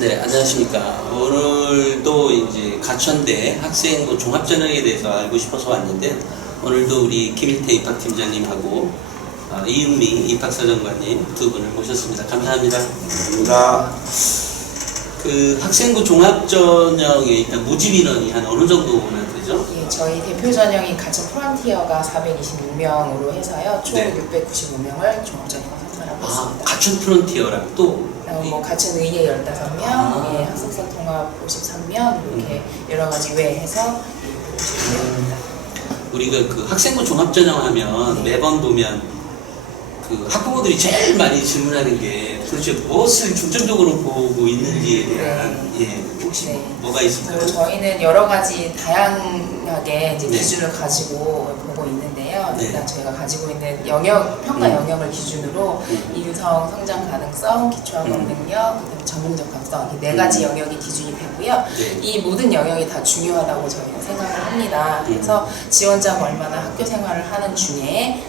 네, 안녕하십니까. 오늘도 이제 가천대 학생부 종합전형에 대해서 알고 싶어서 왔는데, 오늘도 우리 김일태 입학팀장님하고 이은미 입학사정관님 두 분을 모셨습니다. 감사합니다. 감사합니다. 그 학생부 종합전형에 일단 모집 인원이 한 어느 정도나 되죠? 예, 저희 대표 전형이 가천 프론티어가 426명으로 해서요, 총 네. 695명을 종합전형으로 선발하고 있습니다. 가천 프론티어랑 또 가천 의예 15명, 예, 학생사 통합 53명, 이렇게 여러 가지 외해서 695명입니다. 우리가 그 학생부 종합전형 하면 매번 보면 그 학부모들이 제일 많이 질문하는 게 도대체 무엇을 중점적으로 보고 있는지에 대한 혹시 뭐가 있을까요? 저희는 여러 가지 다양하게 이제 네. 기준을 가지고 보고 있는데요. 네. 일단 저희가 가지고 있는 영역, 평가 영역을 기준으로 인성, 성장 가능성, 기초학업 능력, 그다음에 전공적 각성, 이 네 가지 영역이 기준이 되고요. 네. 이 모든 영역이 다 중요하다고 저희는 생각을 합니다. 그래서 지원자가 얼마나 학교 생활을 하는 중에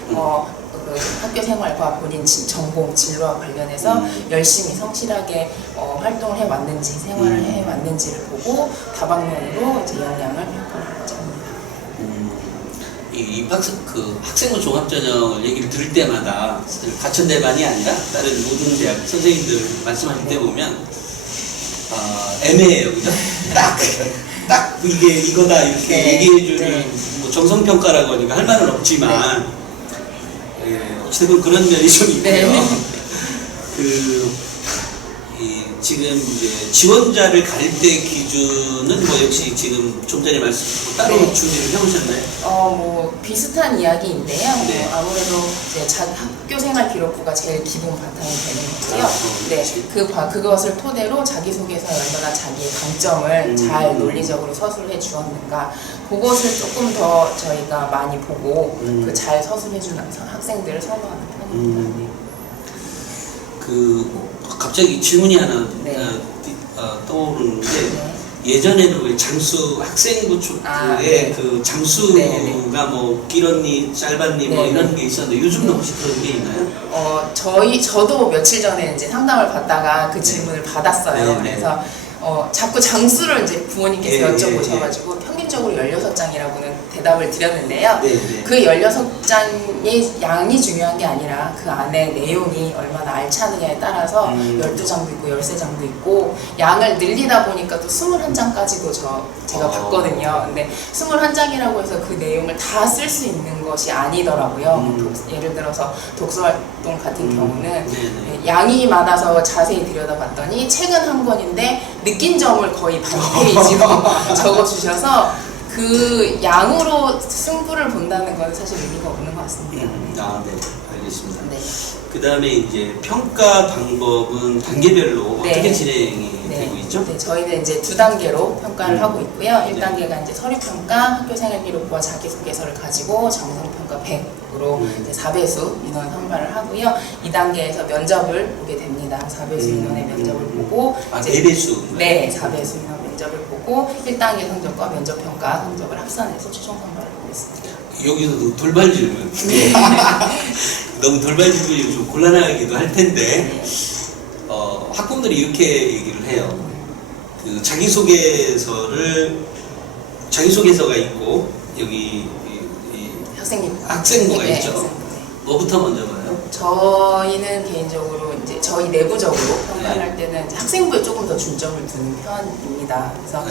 그 학교 생활과 본인 전공, 진로와 관련해서 열심히 성실하게 활동을 해왔는지, 생활을 해왔는지를 보고 다방면으로 이제 역량을 평가하고자 합니다. 이 학생부 종합전형을 얘기를 들을 때마다 가천대만이 아니라 다른 모든 대학 선생님들 말씀하실 때 보면 애매해요, 그죠? 딱 이게 이거다 이렇게 네. 얘기해주는 뭐 정성평가라고 하니까 할 말은 없지만 어쨌든 그런 면이 좀 있고요. 네. 지금 이제 지원자를 갈 때 기준은 뭐 역시 지금 좀 전에 말씀 따로 네. 준비를 해오셨나요? 뭐 비슷한 이야기인데요. 네. 아무래도 이제 학교 생활 기록부가 제일 기본 바탕이 되는 거고요. 네, 그것을 토대로 자기소개서에 얼마나 자기의 강점을 잘 논리적으로 서술해 주었는가, 그것을 조금 더 저희가 많이 보고 그 잘 서술해 준 학생들을 선호하는 편입니다. 갑자기 질문이 하나 네. 떠오르는데 네. 예전에는 왜 장수 학생부 초에 네. 그 장수가 네. 뭐 길었니 짧았니 뭐 네. 이런 게 있었는데 요즘도 혹시 그런 게 있나요? 저도 며칠 전에 이제 상담을 받다가 그 질문을 받았어요. 네. 그래서 자꾸 장수를 이제 부모님께서 예, 여쭤보셔가지고 평균적으로 16장이라고는 대답을 드렸는데요. 네. 그 16장의 양이 중요한 게 아니라 그 안에 내용이 얼마나 알차느냐에 따라서 12장도 있고 13장도 있고, 양을 늘리다 보니까 또 21장까지도 제가 봤거든요. 근데 21장이라고 해서 그 내용을 다 쓸 수 있는 것이 아니더라고요. 예를 들어서 독서활동 같은 경우는 양이 많아서 자세히 들여다봤더니 책은 한 권인데 느낀 점을 거의 반 페이지로 적어주셔서 그 양으로 승부를 본다는 건 사실 의미가 없는 것 같습니다. 네, 알겠습니다. 네. 그 다음에 이제 평가 방법은 단계별로 네. 어떻게 진행이 되고 있죠? 네, 저희는 이제 2단계로 평가를 하고 있고요. 1단계가 이제 서류평가, 학교생활기록부와 자기소개서를 가지고 정성평가 100으로 이제 4배수 인원 선발을 하고요. 2단계에서 면접을 보게 됩니다. 4배수 인원의 면접을 보고 4배수? 네, 4배수 인원 면접을 보고 1단계 성적과 면접평가 성적을 합산해서 최종 선발을 하고 있습니다. 여기서도 돌발 질문. 너무 돌발 질문이 좀 곤란하기도 할 텐데, 학부모들이 이렇게 얘기를 해요. 그 자기소개서가 있고, 여기 학생부가 네, 있죠. 학생부. 뭐부터 먼저 봐요? 저희는 개인적으로 이제 저희 내부적으로 평가를 할 때는 이제 학생부에 조금 더 중점을 두는 편입니다. 그래서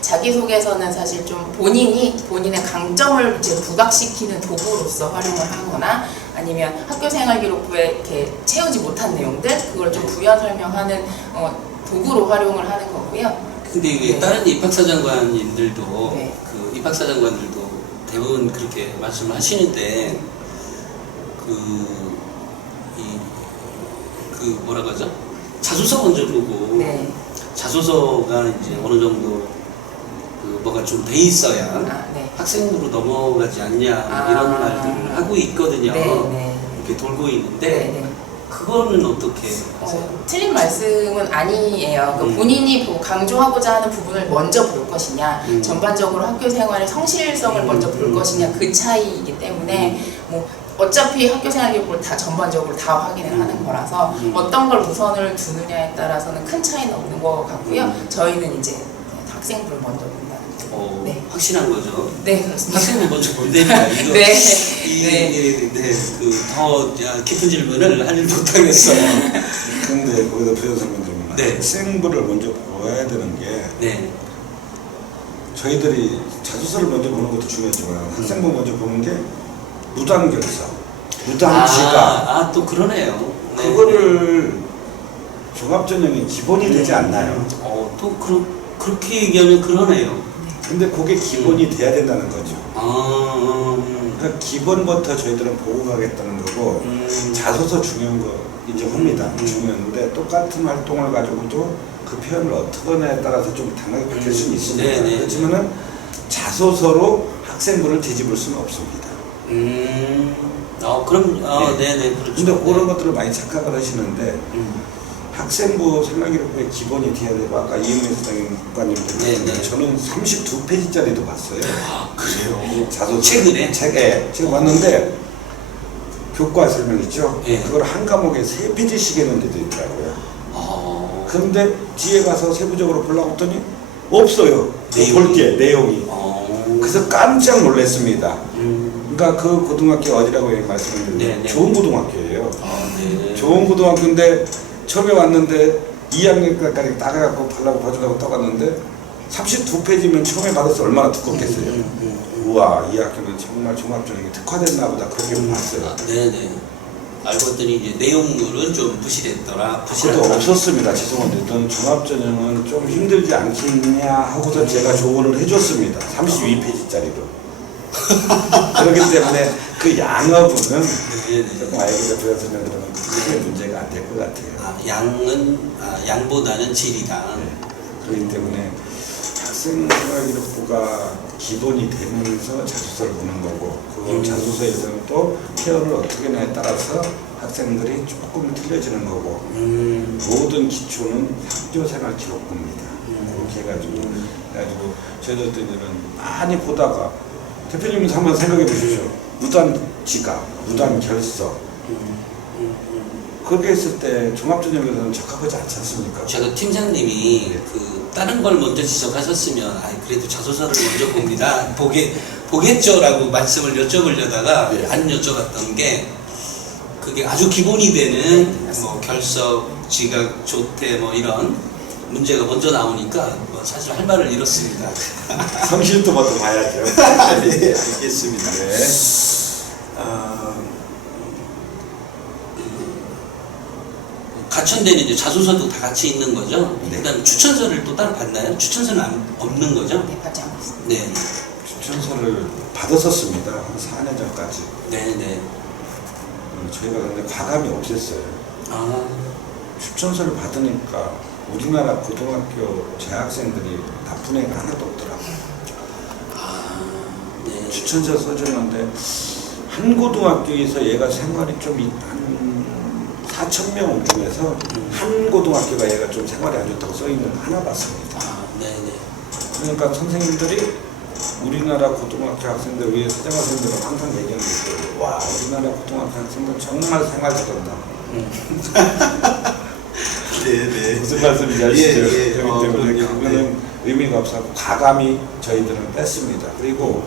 자기소개서는 사실 좀 본인의 강점을 이제 부각시키는 도구로서 활용을 하거나, 아니면 학교생활기록부에 이렇게 채우지 못한 내용들, 그걸 좀 부연 설명하는 도구로 활용을 하는 거고요. 근데 이게 다른 입학사정관님들도 네. 그 입학사정관들도 대부분 그렇게 말씀을 하시는데, 뭐라고 하죠? 자소서 먼저 보고, 네. 자소서가 이제 어느 정도 뭐가 좀 돼 있어야 네. 학생부로 넘어가지 않냐 이런 말들을 하고 있거든요. 네. 이렇게 돌고 있는데 네. 그거는 어떻게 하세요? 틀린 말씀은 아니에요. 그러니까 본인이 강조하고자 하는 부분을 먼저 볼 것이냐, 전반적으로 학교 생활의 성실성을 먼저 볼 것이냐, 그 차이이기 때문에 뭐 어차피 학교생활기록부를 다 전반적으로 다 확인을 하는 거라서 어떤 걸 우선을 두느냐에 따라서는 큰 차이는 없는 것 같고요. 저희는 이제 학생부를 먼저 본다는 거. 네. 확신한 거죠. 네, 그렇습니다. 학생부 먼저 본다니까 이거 네. 더 깊은 질문을 하질 못하겠어요. 근데 거기다 부연 설명드리면 네. 학생부를 먼저 보아야 되는 게 네. 저희들이 자소서를 먼저 보는 것도 중요하지만 학생부 먼저 보는 게 무단결사, 무단지가 또 그러네요. 네. 그거를 종합전형이 기본이 되지 않나요? 또 그렇게 얘기하면 그러네요. 근데 그게 기본이 돼야 된다는 거죠. 그러니까 기본부터 저희들은 보고 가겠다는 거고 자소서 중요한 거 인정합니다. 중요한데 똑같은 활동을 가지고도 그 표현을 어떻게 하냐에 따라서 좀 다르게 바뀔 수는 있습니다. 네네. 그렇지만은 자소서로 학생부를 뒤집을 수는 없습니다. 그럼 네. 네네 그렇죠. 근데 그런 것들을 많이 착각을 하시는데 학생부 생활기록부의 기본이 돼야 되고 아까 이은미 국장님도 네. 저는 32페이지짜리도 봤어요. 그래요? 자소서 최근에? 제가 봤는데 교과 설명 있죠? 네. 그걸 한 과목에 3페이지씩 했는 데도 있더라고요. 그런데 뒤에 가서 세부적으로 보려고 했더니 없어요. 볼게 내용이. 그래서 깜짝 놀랐습니다. 그러니까 그 고등학교 어디라고 말씀을 드리면 네. 좋은 고등학교예요. 네. 좋은 고등학교인데 처음에 왔는데 2학년까지 나가갖고 보려고 봐주려고 떠갔는데 32페이지면 처음에 받아서 얼마나 두껍겠어요. 우와, 이 학교는 정말 종합전형이 특화됐나 보다 그렇게 봤어요. 네네. 알고 봤더니 이제 내용물은 좀 부실했더라. 그것도 없었습니다. 죄송한데 넌 종합전형은 좀 힘들지 않겠냐 하고서 제가 조언을 해줬습니다. 32페이지짜리로. 그렇기 때문에 그 양어부는 조금 알기가 되어서 그러면 크게 문제가 안 될 것 같아요. 양보다는 질이다. 네. 그렇기 때문에 학생생활기록부가 기본이 되면서 자소서를 보는 거고 그 자소서에서는 또 표현을 어떻게 하냐에 따라서 학생들이 조금 틀려지는 거고 모든 기초는 학교생활기록부입니다. 그렇게 해가지고 저희들도 이제는 많이 보다가 대표님도 한번 생각해 보십시오. 무단 지각, 무단 결석 그렇게 했을 때 종합전형에서는 적합하지 않지 않습니까? 제가 팀장님이 다른 걸 먼저 지적하셨으면 그래도 자소서를 먼저 봅니다. 보겠죠라고 말씀을 여쭤보려다가 네. 안 여쭤봤던 게 그게 아주 기본이 되는 뭐 결석, 지각, 조퇴 뭐 이런 문제가 먼저 나오니까 사실 할 말을 잃었습니다. 성실도 먼저 봐야죠. 네, 알겠습니다. 네. 가천대는 이제 자소서도 다 같이 있는 거죠. 네. 그다음 추천서를 또 따로 받나요? 추천서는 없는 거죠? 네, 받지 않고 있습니다. 네, 추천서를 받았었습니다. 한 4년 전까지. 네. 저희가 근데 과감히 없앴어요. 추천서를 받으니까 우리나라 고등학교 재학생들이 나쁜 애가 하나도 없더라고요. 네. 추천서 써주는데 한 고등학교에서 얘가 생활이 좀 한 4,000명 중에서 한 고등학교가 얘가 좀 생활이 안 좋다고 써있는 거 하나 봤습니다. 네네. 그러니까 선생님들이 우리나라 고등학교 학생들 위해 사장학생들은 항상 얘기하는 게 와, 우리나라 고등학교 학생들 정말 생활 잘한다. 네네. 무슨 말씀인지 아시죠? 예. 그렇기 때문에 그럼요. 그거는 의미가 없어서 과감히 저희들은 뺐습니다. 그리고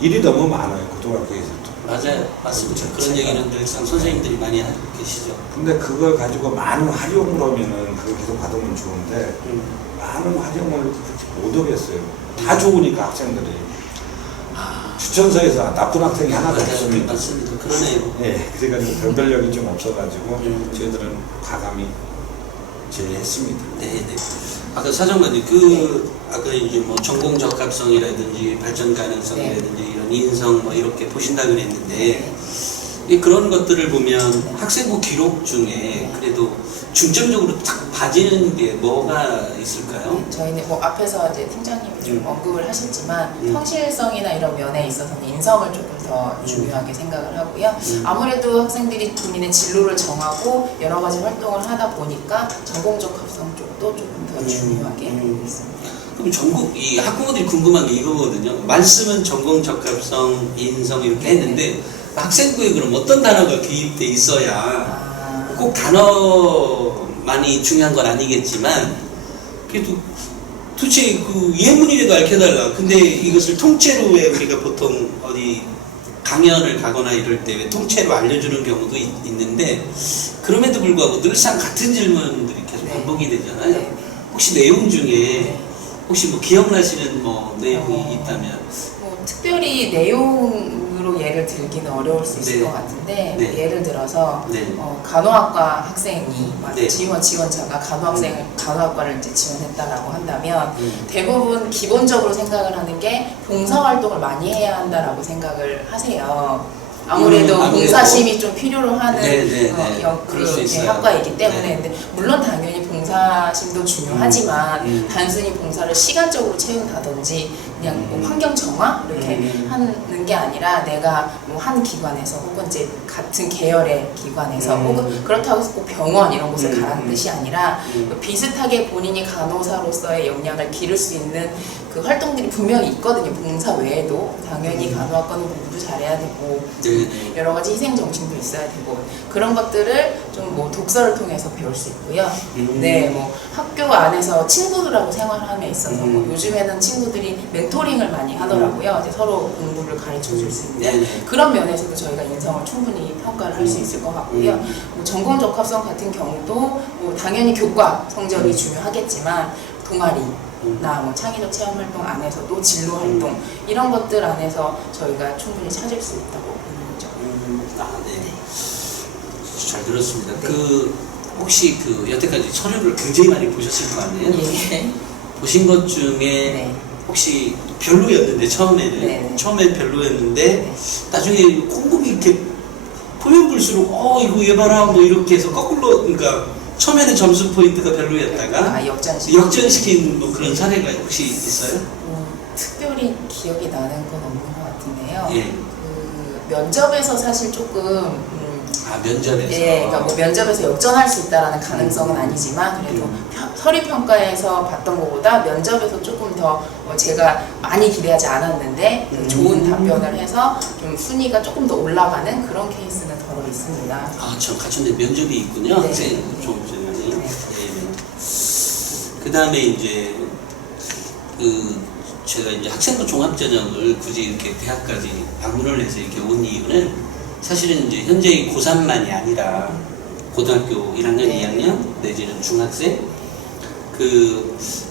일이 너무 많아요, 고등학교에서도. 맞아요. 맞습니다. 그렇죠. 그런 얘기는 늘상 선생님들이 많이 하고 계시죠. 근데 그걸 가지고 많은 활용을 하면은 그걸 계속 받으면 좋은데 많은 활용을 그렇게 못 하겠어요. 다 좋으니까 학생들이. 추천서에서 나쁜 학생이 하나도 없습니다. 맞습니다. 그러네요. 네, 그래가지고 변별력이 좀 없어가지고 저희들은 과감히 제외했습니다. 네네. 아까 사정관님 아까 이제 뭐 전공 적합성이라든지 발전 가능성이라든지 이런 인성 뭐 이렇게 보신다 그랬는데 그런 것들을 보면 학생부 기록 중에 그래도 중점적으로 딱 봐지는 게 뭐가 있을까요? 저희는 뭐 앞에서 이제 팀장님이 좀 언급을 하셨지만 성실성이나 이런 면에 있어서는 인성을 조금 더 중요하게 생각을 하고요. 아무래도 학생들이 본인의 진로를 정하고 여러 가지 활동을 하다 보니까 전공적 합성 쪽도 조금 더 중요하게 보고 있습니다. 그럼 이 학부모들이 궁금한 게 이거거든요. 말씀은 전공 적합성, 인성 이렇게 했는데 학생부에 그럼 어떤 단어가 기입돼 있어야 아, 꼭 단어만이 중요한 건 아니겠지만 그래도 도대체 그 예문이라도 알려달라. 근데 이것을 통째로 왜 우리가 보통 어디 강연을 가거나 이럴 때 왜 통째로 알려주는 경우도 있는데 그럼에도 불구하고 늘상 같은 질문들이 계속 네. 반복이 되잖아요. 네. 혹시 내용 중에 네. 혹시 뭐 기억나시는 뭐 내용이 있다면 뭐 특별히 내용으로 예를 들기는 어려울 수 있을 네. 것 같은데 네. 예를 들어서 네. 간호학과 학생이 네. 지원자가 간호학과를 이제 지원했다라고 한다면 음. 대부분 기본적으로 생각을 하는 게 봉사활동을 많이 해야 한다라고 생각을 하세요. 아무래도 아무래도. 봉사심이 좀 필요로 하는 네, 네, 네. 그럴 수 그 있어요. 학과이기 때문에 네. 근데 물론 당연히 봉사심도 중요하지만 단순히 봉사를 시간적으로 채운다든지 그냥 뭐 환경 정화 이렇게 하는 게 아니라 내가 뭐 한 기관에서 혹은 이제 같은 계열의 기관에서 혹은 그렇다고 해서 꼭 병원 이런 곳을 가라는 뜻이 아니라 비슷하게 본인이 간호사로서의 역량을 기를 수 있는 그 활동들이 분명히 있거든요. 봉사 외에도 당연히 간호학과는 공부도 잘해야 되고 네. 여러 가지 희생 정신도 있어야 되고 그런 것들을 좀 뭐 독서를 통해서 배울 수 있고요. 네, 뭐 학교 안에서 친구들하고 생활함에 있어서 뭐 요즘에는 친구들이 멘토링을 많이 하더라고요. 이제 서로 공부를 가르쳐 줄 수 있는 네네. 그런 면에서도 저희가 인성을 충분히 평가를 할 수 있을 것 같고요. 뭐 전공 적합성 같은 경우도 뭐 당연히 교과 성적이 중요하겠지만 동아리 나 뭐 창의적 체험 활동 안에서도 진로 활동 이런 것들 안에서 저희가 충분히 찾을 수 있다고 보는 거죠. 네. 잘 들었습니다. 네. 그 혹시 그 여태까지 서류를 굉장히 많이 보셨을 거 아니에요? 예. 보신 것 중에 네. 혹시 별로였는데 처음에는 네. 처음엔 별로였는데 네. 나중에 꼼꼼히 이렇게 보면 볼수록 이거 얘 봐라 뭐 이렇게 해서 거꾸로 그러니까 처음에는 점수 포인트가 별로였다가 역전시킨 뭐 그런 사례가 혹시 있어요? 특별히 기억이 나는 건 없는 것 같은데요. 예. 그 면접에서 사실 조금 면접에서. 예, 그러니까 뭐 면접에서 역전할 수 있다라는 가능성은 아니지만 그래도 서류 평가에서 봤던 것보다 면접에서 조금 더 제가 많이 기대하지 않았는데 좋은 답변을 해서 좀 순위가 조금 더 올라가는 그런 케이스는 더러 있습니다. 저 가천대 면접이 있군요. 네. 학생 네. 종전이. 네. 그 다음에 이제 제가 이제 학생부 종합전형을 굳이 이렇게 대학까지 방문을 해서 이렇게 온 이유는 사실은 이제 현재 고3만이 아니라 고등학교 1학년, 네. 2학년 내지는 중학생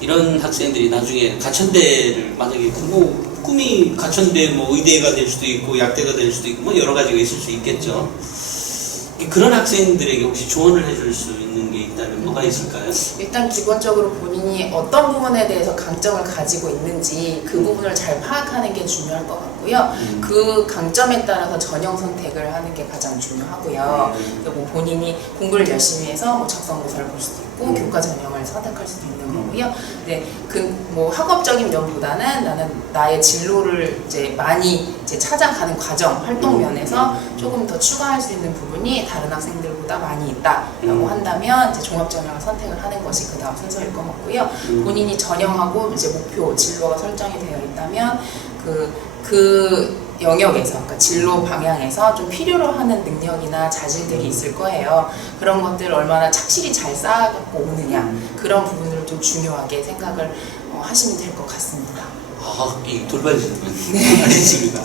이런 학생들이 나중에 가천대를 만약에 꿈이 가천대 뭐 의대가 될 수도 있고 약대가 될 수도 있고 뭐 여러 가지가 있을 수 있겠죠. 그런 학생들에게 혹시 조언을 해줄 수 있는 게 있다면 뭐가 있을까요? 일단 기본적으로 본인이 어떤 부분에 대해서 강점을 가지고 있는지 그 부분을 잘 파악하는 게 중요할 것 같고요. 그 강점에 따라서 전형 선택을 하는 게 가장 중요하고요. 뭐 본인이 공부를 열심히 해서 뭐 적성고사를 볼 수도 있고 교과 전형을 선택할 수도 있는 거고요. 네, 뭐 학업적인 면보다는 나는 나의 진로를 이제 많이 이제 찾아가는 과정, 활동 면에서 조금 더 추가할 수 있는 부분이 다른 학생들보다 많이 있다라고 한다면 이제 종합전형을 선택을 하는 것이 그 다음 순서일 것 같고요. 본인이 전형하고 이제 목표, 진로가 설정이 되어 있다면 그 영역에서, 그러니까 진로 방향에서 좀 필요로 하는 능력이나 자질들이 있을 거예요. 그런 것들을 얼마나 착실히 잘 쌓아갖고 오느냐 그런 부분을 좀 중요하게 생각을 하시면 될 것 같습니다. 이 돌발 질문. 알겠습니다.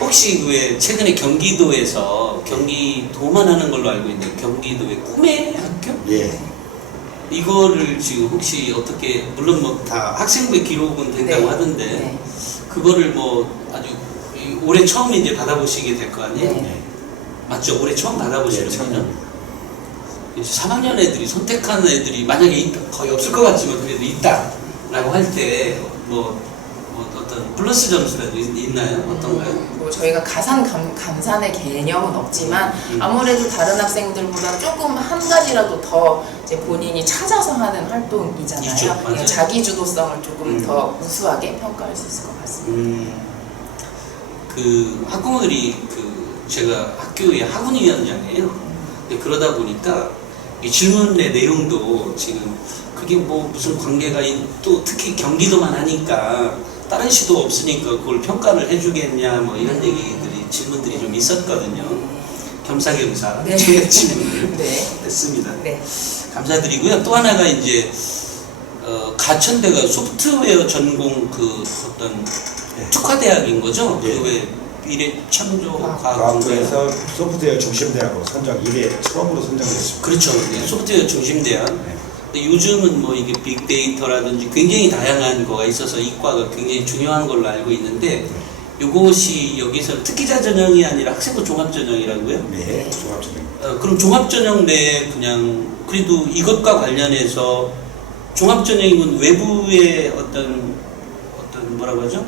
혹시 왜 최근에 경기도에서 경기도만 하는 걸로 알고 있는데 경기도의 꿈의 학교? 예. 이거를 지금 혹시 어떻게 물론 뭐 다 학생부의 기록은 된다고 네. 하던데 네. 그거를 뭐 아주 올해 처음 이제 받아보시게 될 거 아니에요? 네. 맞죠? 올해 처음 받아보시는 예, 거죠? 이제 3학년 애들이 선택한 애들이 만약에 거의 없을 것 같지만 그래도 있다라고 할 때 뭐 어떤 플러스 점수라도 있나요? 어떤가요? 뭐 저희가 가산 감산의 개념은 없지만 아무래도 다른 학생들보다 조금 한 가지라도 더 이제 본인이 찾아서 하는 활동이잖아요. 있죠, 맞아요. 그러니까 자기 주도성을 조금 더 우수하게 평가할 수 있을 것 같습니다. 그 학부모들이 제가 학교의 학원위원장이에요. 근데 그러다 보니까 이 질문의 내용도 지금 그게 뭐 무슨 관계가 또 특히 경기도만 하니까 다른 시도 없으니까 그걸 평가를 해주겠냐 뭐 이런 얘기들이 질문들이 좀 있었거든요. 겸사겸사 네. 저희가 질문을 네. 했습니다. 네. 감사드리고요. 또 하나가 이제 가천대가 소프트웨어 전공 그 어떤 특화대학인 거죠. 예. 그 왜 미래창조과학부에서 과학부에서 소프트웨어 중심대학으로 선정, 이래 처음으로 선정됐습니다. 그렇죠. 네, 소프트웨어 중심대학. 네. 근데 요즘은 뭐 이게 빅데이터라든지 굉장히 다양한 거가 있어서 이과가 굉장히 중요한 걸로 알고 있는데 이것이 여기서 특기자 전형이 아니라 학생부 종합 전형이라고요? 네, 종합전형. 그럼 종합 전형 내에 그냥 그래도 이것과 관련해서 종합 전형이면 외부의 어떤 뭐라고 하죠?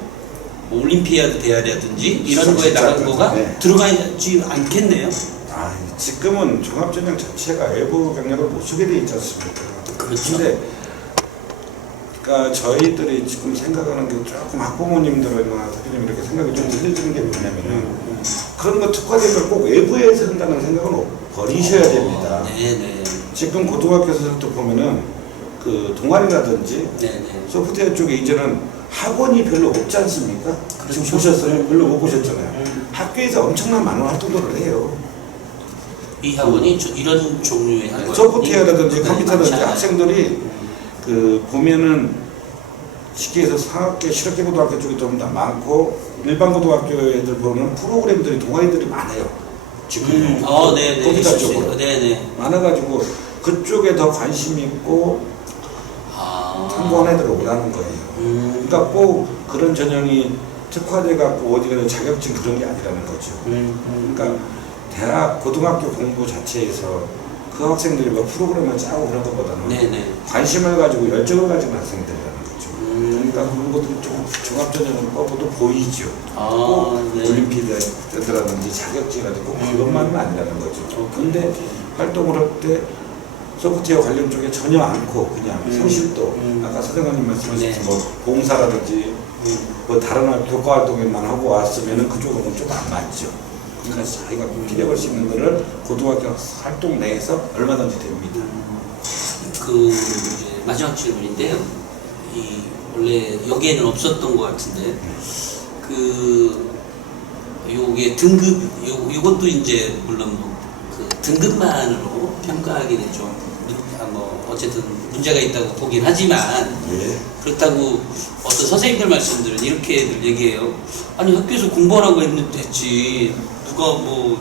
뭐 올림피아드 대회라든지 이런 거에 나간 거가 네. 들어가지 않겠네요. 아, 지금은 종합전형 자체가 외부 경력을 못 쓰게 돼 있지 않습니까? 그렇죠. 근데 그러니까 저희들이 지금 생각하는 게 조금 학부모님들이나 선생님 이렇게 생각이 좀 틀려지는 게 뭐냐면은 그런 거 특화대학을 꼭 외부에서 한다는 생각은 버리셔야 됩니다. 네네. 지금 고등학교에서도 보면은 그 동아리라든지 네네. 소프트웨어 쪽에 이제는 학원이 별로 없지 않습니까? 그렇죠. 지금 보셨어요? 별로 못 보셨잖아요. 학교에서 엄청난 많은 활동들을 해요. 이 학원이 이런 종류의 학원. 소프트웨어라든지 컴퓨터라든지 많잖아요. 학생들이 그 보면은 쉽게 해서 상학계, 실업계 고등학교 쪽이 좀 더 많고 일반 고등학교 애들 보면 프로그램들이 동아리들이 많아요. 지금 네네. 컴퓨터 쪽으로 네네. 많아가지고 그쪽에 더 관심 있고 참고한 애들 오라는 거예요. 그러니까 꼭 그런 전형이 특화돼 갖고 어디 가서 자격증 그런 게 아니라는 거죠. 그러니까 대학 고등학교 공부 자체에서 그 학생들이 뭐 프로그램을 짜고 그런 것보다는 네네. 관심을 가지고 열정을 가진 학생들이라는 거죠. 그러니까 그런 것들이 좀 종합전형을 뽑아도 보이죠. 꼭 네. 올림피아드라든지 자격증이라든지 꼭 그것만은 아니라는 거죠. 근데 활동을 할 때 소프트웨어 관련 쪽에 전혀 않고 그냥 성실도 아까 선생님 말씀하신 네. 뭐 봉사라든지 뭐 다른 교과 활동에만 하고 왔으면은 그쪽은 좀 안 맞죠. 그러니까 자기가 필요할 수 있는 거를 고등학교 활동 내에서 얼마든지 됩니다. 그 이제 마지막 질문인데요. 이 원래 여기에는 없었던 것 같은데 그 요게 등급 요것도 이제 물론 그 등급만으로 평가하기는 좀 뭐 어쨌든 문제가 있다고 보긴 하지만 예. 그렇다고 어떤 선생님들 말씀들은 이렇게들 얘기해요. 아니 학교에서 공부하라고 했지 누가 뭐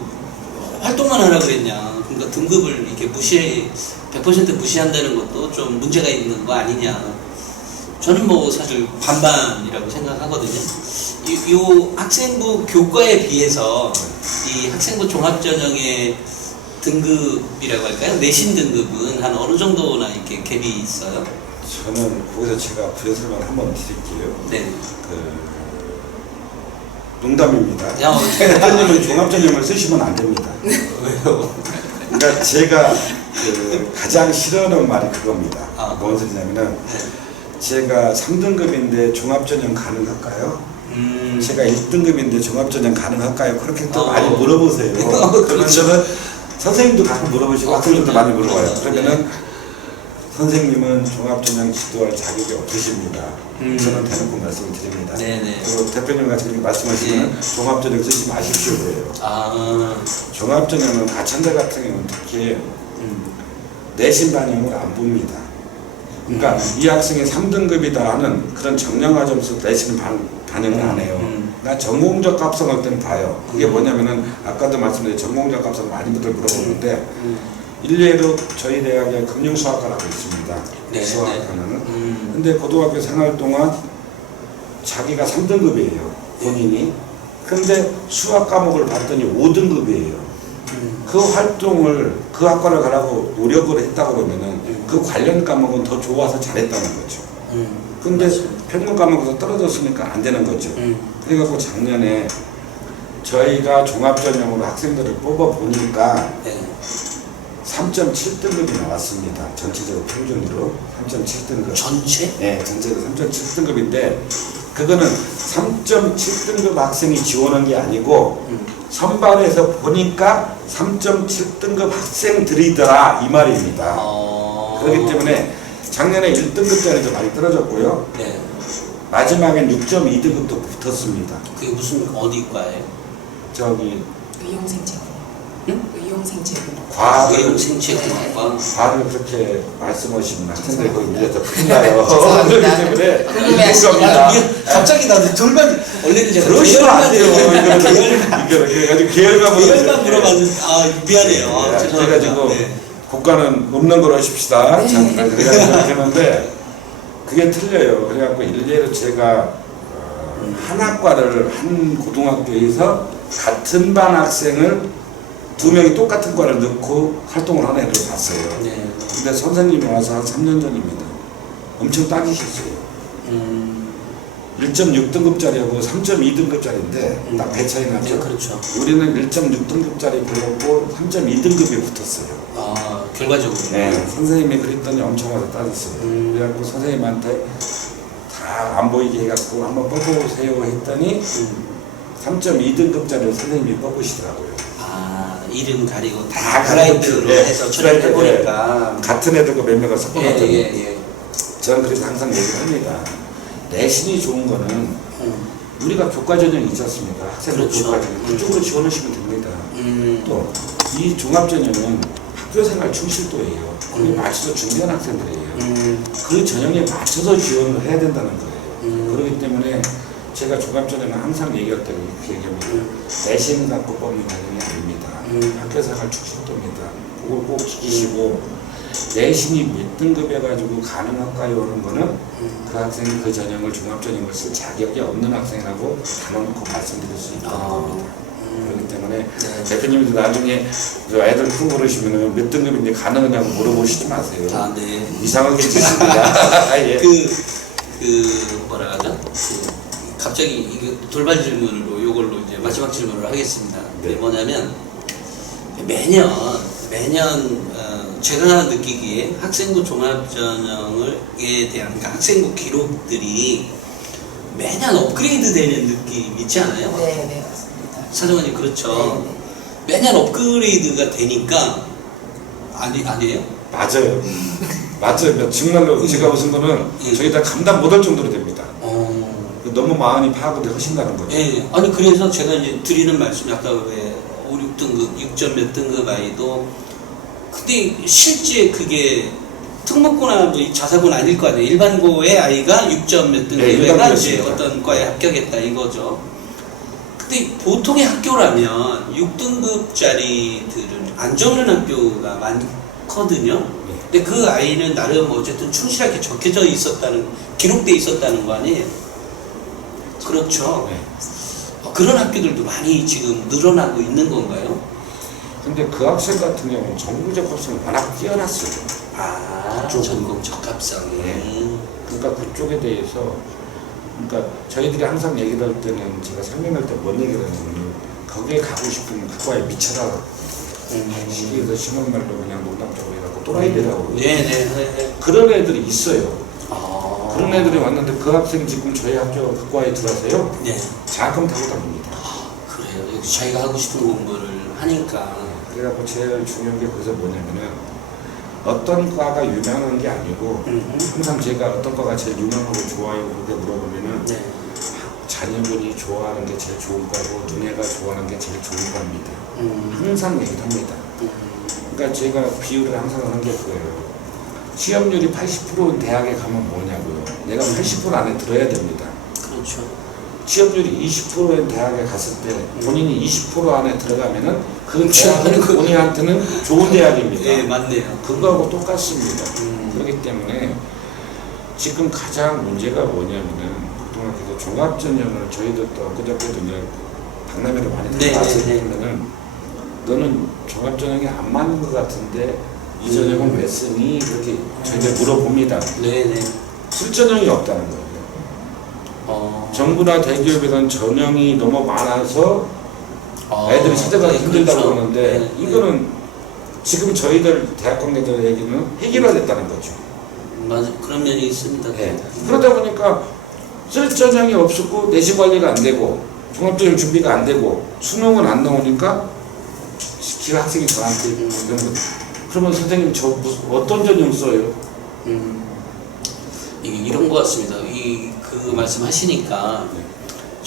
활동만 하라 그랬냐. 그러니까 등급을 이렇게 100% 무시한다는 것도 좀 문제가 있는 거 아니냐. 저는 뭐 사실 반반이라고 생각하거든요. 이 학생부 교과에 비해서 이 학생부 종합전형의 등급이라고 할까요? 내신 등급은 한 어느 정도나 이렇게 갭이 있어요? 저는 거기서 제가 부여설명 한번 드릴게요. 네. 농담입니다. 야, 대표님은 종합전형을 쓰시면 안 됩니다. 왜요? 그러니까 제가 가장 싫어하는 말이 그겁니다. 아. 뭔 소리냐면은 네. 제가 3등급인데 종합전형 가능할까요? 제가 1등급인데 종합전형 가능할까요? 그렇게 또 많이 물어보세요. 그러면 그렇죠. 저는 선생님도 가끔 물어보시고 학생들도 그럼요. 많이 물어봐요. 네. 그러면은 선생님은 종합전형 지도할 자격이 없으십니다. 저는 대놓고 말씀을 드립니다. 네네. 그리고 대표님 같이 그렇게 말씀하시면 종합전형 쓰지 마십시오 그래요. 종합전형은 가천대 같은 경우는 특히 내신 반영을 안 봅니다. 그러니까 이 학생이 3등급이다 하는 그런 정량화 점수 내신을 반영을 안 해요. 나 전공적 합성할 때는 봐요. 그게 뭐냐면은 아까도 말씀드린 전공적 합성 많이들 물어보는데 일례로 저희 대학에 금융수학과라고 있습니다. 네, 수학과는. 근데 고등학교 생활 동안 자기가 3등급이에요. 본인이. 근데 수학 과목을 봤더니 5등급이에요. 그 활동을 그 학과를 가라고 노력을 했다고 그러면은 그 관련 과목은 더 좋아서 잘했다는 거죠. 근데 평균 과목에서 떨어졌으니까 안 되는 거죠. 그래갖고 작년에 저희가 종합전형으로 학생들을 뽑아보니까 네. 3.7등급이 나왔습니다. 전체적으로 평균으로 3.7등급. 전체? 네, 전체적으로 3.7등급인데 그거는 3.7등급 학생이 지원한 게 아니고 선발해서 보니까 3.7등급 학생들이더라 이 말입니다. 그렇기 때문에 작년에 1등급짜리도 많이 떨어졌고요. 네. 마지막엔 6.2등급도 붙었습니다. 그게 무슨 어디 과예요? 저기 의용생체군. 응? 의용생체군. 과학을 의용생체공학과. 과학을 그렇게 말씀하시면 학생들이 거기 밀려서 큰가요? 죄송합니다. 그렇기 때문에 궁금해하시니까. 갑자기 나도 돌발 원래는 제가 그러시면 안 돼요. 계열만 이거는 그래가지고 계열감으로 계열만 물어봤는데 미안해요. 네, 죄송합니다. 그래가지고 네. 국가는 없는 걸 하십시다. 네. 참 그래가지고 했는데 그게 틀려요. 그래갖고 일례로 제가 한 학과를 한 고등학교에서 같은 반 학생을 두 명이 똑같은 과를 넣고 활동을 하는 애를 봤어요. 네. 근데 선생님이 와서 한 3년 전입니다. 엄청 따지셨어요. 1.6등급짜리하고 3.2등급짜리인데 딱 배 차이 나죠. 네, 그렇죠. 우리는 1.6등급짜리 배웠고 3.2등급에 붙었어요. 아, 결과적으로. 네, 선생님이 그랬더니 엄청 와서 따졌어요. 그래갖고 선생님한테 다 안 보이게 해갖고 한번 뽑아보세요 했더니 3.2등급짜리를 선생님이 뽑으시더라고요. 아, 이름 가리고 다 다 그라이드로 네, 해서 처리해 보니까. 같은 애들과 몇 명을 예, 섞어놨더니 예. 저는 그래서 항상 얘기를 합니다. 내신이 좋은 거는 우리가 교과 전형이 있지 않습니까? 학생들 그렇죠. 교과 전형 그쪽으로 지원하시면 됩니다. 또. 또 이 종합전형은 학교생활 충실도예요. 거기에 맞춰서 준비한 학생들이에요. 그 전형에 맞춰서 지원을 해야 된다는 거예요. 그렇기 때문에 제가 종합전형은 항상 얘기할 때 이렇게 얘기합니다. 내신 갖고 뽑는 전형이 아닙니다. 학교생활 충실도입니다. 그걸 꼭 지키시고 내신이 몇 등급 해가지고 가는 학과에 오는 거는 그 학생이 그 전형을 종합전형을 쓸 자격이 없는 학생이라고 단언코 말씀드릴 수 있다는 겁니다. 그렇기 때문에 네. 대표님도 나중에 애들 큰 그러시면 몇 등급인데 가능하냐고 물어보시지 마세요. 아, 네. 이상하게 드십니다. 예. 뭐라 하죠? 갑자기 이거 돌발 질문으로 요걸로 이제 마지막 질문을 하겠습니다. 네. 그게 뭐냐면 매년 제가 느끼기에 학생부 종합전형에 대한 그러니까 학생부 기록들이 매년 업그레이드 되는 느낌 있지 않아요? 네, 맞습니다. 사정원님 그렇죠. 네. 매년 업그레이드가 되니까 아니에요? 맞아요. 맞아요. 정말로 제가 무슨 거는 저희 다 감당 못할 정도로 됩니다. 너무 마음이 파악을 하신다는 거죠. 예. 아니 그래서 제가 이제 드리는 말씀이 아까 왜 5, 6등급, 6점 몇 등급 아이도 근데 실제 그게 특목고나 뭐 자사고는 아닐 거 아니에요. 일반고의 아이가 6점 몇 등급 네, 애가 이제 일반고였습니다. 어떤 과에 합격했다 이거죠. 근데 보통의 학교라면 6등급짜리들은 안 적는 학교가 많거든요. 근데 그 아이는 나름 어쨌든 충실하게 적혀져 있었다는 기록돼 있었다는 거 아니에요. 그렇죠. 네. 그런 학교들도 많이 지금 늘어나고 있는 건가요? 근데 그 학생 같은 경우는 전국적 합성이 워낙 뛰어났어요. 아, 그쪽은. 전공 적합성이. 네. 그러니까 그쪽에 대해서 그러니까 저희들이 항상 얘기를 할 때는 제가 설명할 때 뭔 얘기를 하냐면 거기에 가고 싶으면 그과에 미쳐라. 시기에서 심한 말로 그냥 농담적으로 해갖고 또라이들하고 네네. 그런 애들이 있어요. 아. 그런 애들이 왔는데 그 학생 지금 저희 학교 그과에 들어서요. 네. 장학금 타고 다닙니다. 그래요. 여기 자기가 하고 싶은 공부를 하니까. 그래갖고 제일 중요한 게 그래서 뭐냐면은 어떤 과가 유명한 게 아니고 항상 제가 어떤 과가 제일 유명하고 좋아요 그렇게 물어보면은 네. 자녀분이 좋아하는 게 제일 좋은 과고 누네가 좋아하는 게 제일 좋은 과입니다. 항상 얘기를 합니다. 그러니까 제가 비유를 항상 하는 게 그거예요. 취업률이 80%인 대학에 가면 뭐냐고요. 내가 80% 안에 들어야 됩니다. 그렇죠. 취업률이 20%인 대학에 갔을 때 본인이 20% 안에 들어가면은 그 그렇죠. 대학은 본인한테는 좋은 대학입니다. 네, 맞네요. 그거하고 똑같습니다. 그렇기 때문에 지금 가장 문제가 뭐냐면은 고등학교에서 종합전형을 저희도 또 엊그저께도 이제 박람회를 많이 네, 나왔을 네, 네. 때는 너는 종합전형이 안 맞는 것 같은데 이 전형은 왜 쓰니? 그렇게 저희들 물어봅니다. 네네. 실전형이 없다는 거예요. 정부나 대기업에선 전형이 너무 많아서 애들이 찾아가기 힘들다고 그렇죠. 하는데 네, 이거는 지금 저희들 대학 관계자 얘기는 해결화됐다는 거죠. 맞아. 그런 면이 있습니다. 네. 그러다 보니까 쓸 전형이 없었고 내신 관리가 안 되고 종합전형 준비가 안 되고 수능은 안 나오니까 기가 학생이 저한테 이런 거죠. 그러면 선생님 저 무슨 어떤 전형 써요? 이게 이런 것 같습니다. 그 말씀 하시니까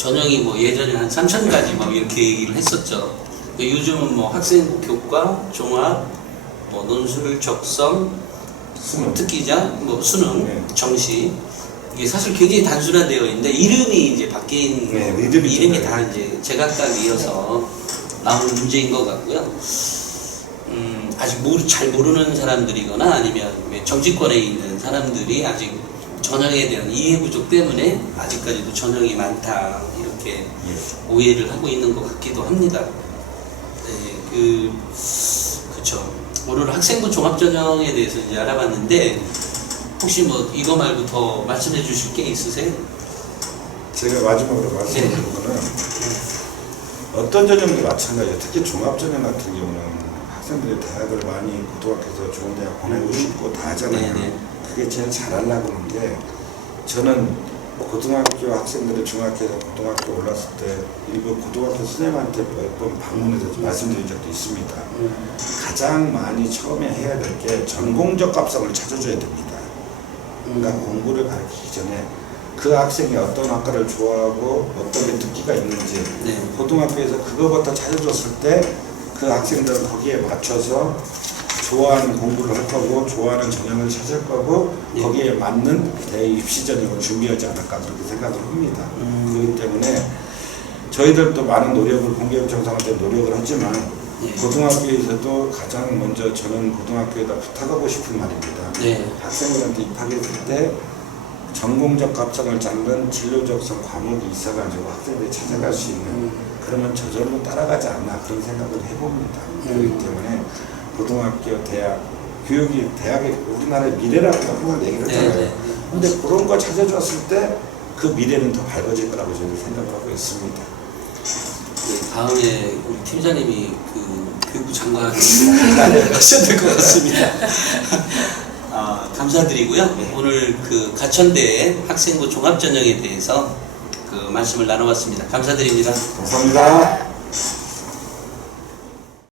전형이 뭐 예전에 한 3,000가지 막 이렇게 얘기를 했었죠. 요즘은 뭐 학생 교과, 종합, 뭐 논술, 적성, 수능. 특기자, 뭐 수능, 네. 정시. 이게 사실 굉장히 단순한 내용인데 이름이 이제 바뀐 네, 이름이 다 이제 제각각이어서 나오는 문제인 것 같고요. 아직 잘 모르는 사람들이거나 아니면 정치권에 있는 사람들이 아직 전형에 대한 이해 부족 때문에 아직까지도 전형이 많다 이렇게 오해를 하고 있는 것 같기도 합니다. 네, 그쵸. 오늘 학생부 종합전형에 대해서 이제 알아봤는데 혹시 뭐 이거 말고 더 말씀해 주실 게 있으세요? 제가 마지막으로 말씀드린 거는 어떤 전형도 마찬가지예요. 특히 종합전형 같은 경우는 학생들이 대학을 많이 고등학교에서 좋은 대학 보내고 싶고 다 하잖아요. 네네. 그게 제일 잘하려고 하는데 저는 고등학교 학생들이 중학교에서 고등학교 올랐을 때 일부 고등학교 선생님한테 몇 번 방문해서 말씀드린 적도 있습니다. 가장 많이 처음에 해야 될 게 전공적 합성을 찾아줘야 됩니다. 그러니까 공부를 가르치기 전에 그 학생이 어떤 학과를 좋아하고 어떤 게 특기가 있는지 네. 고등학교에서 그거부터 찾아줬을 때 그 학생들은 거기에 맞춰서 좋아하는 공부를 할 거고 좋아하는 전형을 찾을 거고 예. 거기에 맞는 대입시 전형을 준비하지 않을까 그렇게 생각을 합니다. 그렇기 때문에 저희들도 많은 노력을 공교육 정상화 때 노력을 하지만 예. 고등학교에서도 가장 먼저 저는 고등학교에다 부탁하고 싶은 말입니다. 네. 학생들한테 입학했을 때 전공적 합성을 잡는 진로적성 과목이 있어가지고 학생들이 찾아갈 수 있는 그러면 저절로 따라가지 않나 그런 생각을 해봅니다. 그렇기 때문에 고등학교, 대학, 교육이 대학의 우리나라의 미래라고 항상 얘기를 하잖아요. 네, 네. 근데 그런 거 찾아줬을 때 그 미래는 더 밝아질 거라고 저는 생각을 하고 있습니다. 네, 다음에 우리 팀장님이 그 교육부 장관 하셔야 될 것 같습니다. 감사드리고요. 네. 오늘 그 가천대 학생부 종합전형에 대해서 그 말씀을 나눠봤습니다. 감사드립니다. 감사합니다.